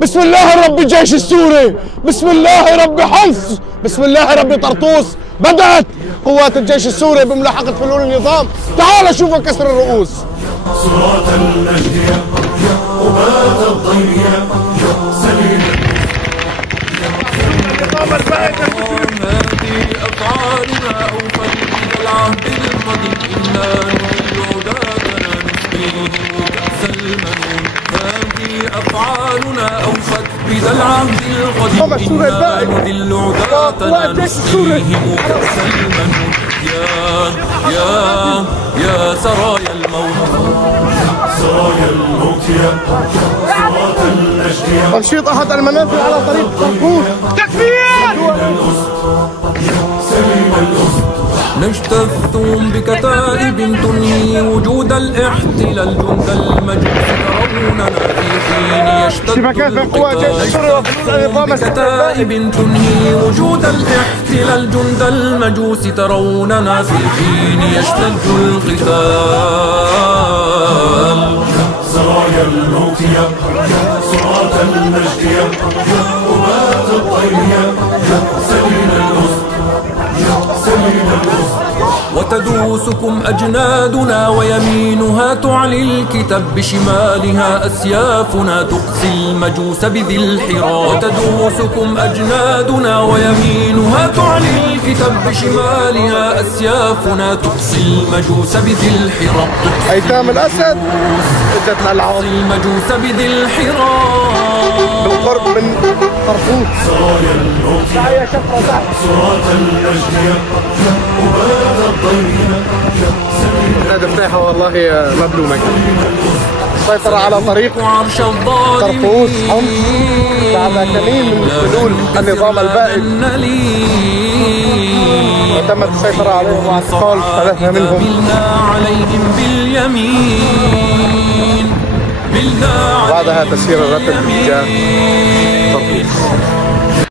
بسم الله رب الجيش السوري، بسم الله رب حمص، بسم الله رب طرطوس. بدأت قوات الجيش السوري بملاحقة فلول النظام. تعال شوفوا كسر الرؤوس. صراط المجد وبات الضيق سليم النظام البائد. هذه أفعالنا أوفت من العهد الماضي، إنا نحيي عداتنا نسقيه كأس المنون. هذه أفعالنا أوفت بذا العهد القديم، إنا نذل عداتنا نسقيهم كأس المنون. يا سرايا الموت، سرايا الموت يا صراط الأشقياء. تنشيط أحد المنازل على طريق طرطوس. تكفير! سليم الأسد نجتثهم بكتائب تنهي وجود الاحتلال. جند المجوس تروننا في حين يشتد القتال. بكتائب تنهي وجود الاحتلال. جند المجوس تروننا في حين يشتد القتال. سرايا الموت يا صراط المجد يا وبات الطير يا سليم الأسد سليم الأسد. وتدوسكم أجنادنا ويمينها تعلي الكتاب. بشمالها أسيافنا تقسي المجوس بذي الحراء. وتدوسكم أجنادنا ويمينها تعلي الكتاب. بشمالها أسيافنا تقسي المجوس بذي الحراء. أيتام الأسد ادت العاصي المجوس بذي الحراء بالقرب من طرطوس. سرايا الموت صراط الأشقياء وبات الضيق. هذا فتاحة والله مبلومة. سيطر على طريق طرطوس حمص بعد كمين من حلول النظام البائد، وتمت السيطرة عليهم واعتقال 3 منهم. عليهم باليمين بعدها تسيير الرتب تجاه طرطوس.